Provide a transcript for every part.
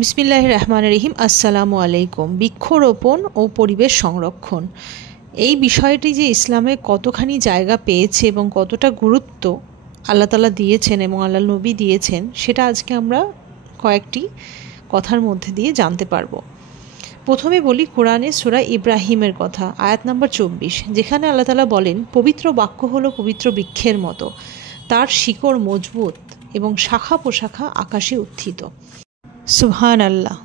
বিসমিল্লাহির রহমানির রহিম। আসসালামু আলাইকুম। বৃক্ষরোপণ ও পরিবেশ সংরক্ষণ এই বিষয়টি যে ইসলামে কতখানি জায়গা পেয়েছে এবং কতটা গুরুত্ব আল্লাহ তাআলা দিয়েছেন এবং আল্লাহ নবী দিয়েছেন, সেটা আজকে আমরা কয়েকটি কথার মধ্যে দিয়ে জানতে পারবো। প্রথমে বলি কোরআনে সূরা ইব্রাহিমের কথা, আয়াত নম্বর 24, যেখানে আল্লাহ তাআলা বলেন, পবিত্র বাক্য হলো পবিত্র বৃক্ষের মতো, তার শিকড় মজবুত এবং শাখা প্রশাখা আকাশে উত্থিত। সুবহান আল্লাহ।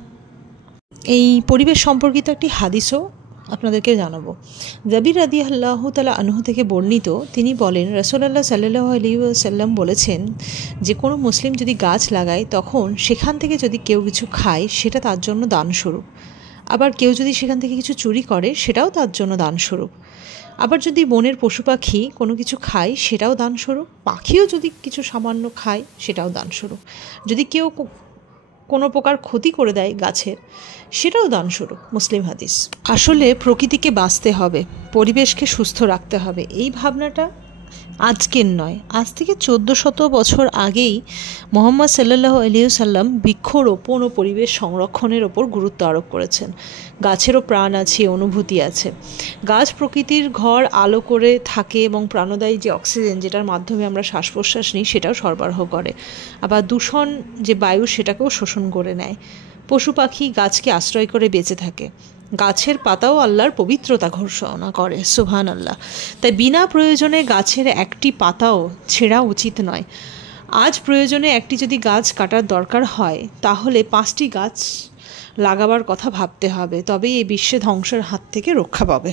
এই পরিবেশ সম্পর্কিত একটি হাদিসও আপনাদেরকে জানাবো। জাবির রাদিয়াল্লাহু তাআলা আনহু থেকে বর্ণিত, তিনি বলেন, রাসূলুল্লাহ সাল্লাল্লাহু আলাইহি ওয়াসাল্লাম বলেছেন যে কোনো মুসলিম যদি গাছ লাগায়, তখন সেখান থেকে যদি কেউ কিছু খায় সেটা তার জন্য দানস্বরূপ। আবার কেউ যদি সেখান থেকে কিছু চুরি করে সেটাও তার জন্য দানস্বরূপ। আবার যদি বনের পশু পাখি কোনো কিছু খায় সেটাও দানস্বরূপ। পাখিও যদি কিছু সামান্য খায় সেটাও দানস্বরূপ। যদি কেউ কোনো প্রকার ক্ষতি করে দেয় গাছের, সেটাও দানস্বরূপ। মুসলিম হাদিস। আসলে প্রকৃতিকে বাঁচতে হবে, পরিবেশকে সুস্থ রাখতে হবে, এই ভাবনাটা আজকের নয়, আজ থেকে 1400 বছর আগেই মুহাম্মদ সাল্লাল্লাহু আলাইহি ওয়াসাল্লাম বৃক্ষরোপণ ও পরিবেশ সংরক্ষণের ওপর গুরুত্ব আরোপ করেছেন। গাছেরও প্রাণ আছে, অনুভূতি আছে। গাছ প্রকৃতির ঘর আলো করে থাকে এবং প্রাণদায়ী যে অক্সিজেন, যেটার মাধ্যমে আমরা শ্বাস প্রশ্বাস নিই, সেটাও সরবরাহ করে। আবার দূষণ যে বায়ু, সেটাকেও শোষণ করে নেয়। পশু পাখি গাছকে আশ্রয় করে বেঁচে থাকে। গাছের পাতাও আল্লাহর পবিত্রতা ঘোষণা করে। সুবহান আল্লাহ। তাই বিনা প্রয়োজনে গাছের একটি পাতাও ছেঁড়া উচিত নয়। আজ প্রয়োজনে একটি যদি গাছ কাটার দরকার হয়, তাহলে 5টি গাছ লাগাবার কথা ভাবতে হবে, তবেই এই বিশ্বে ধ্বংসের হাত থেকে রক্ষা পাবে।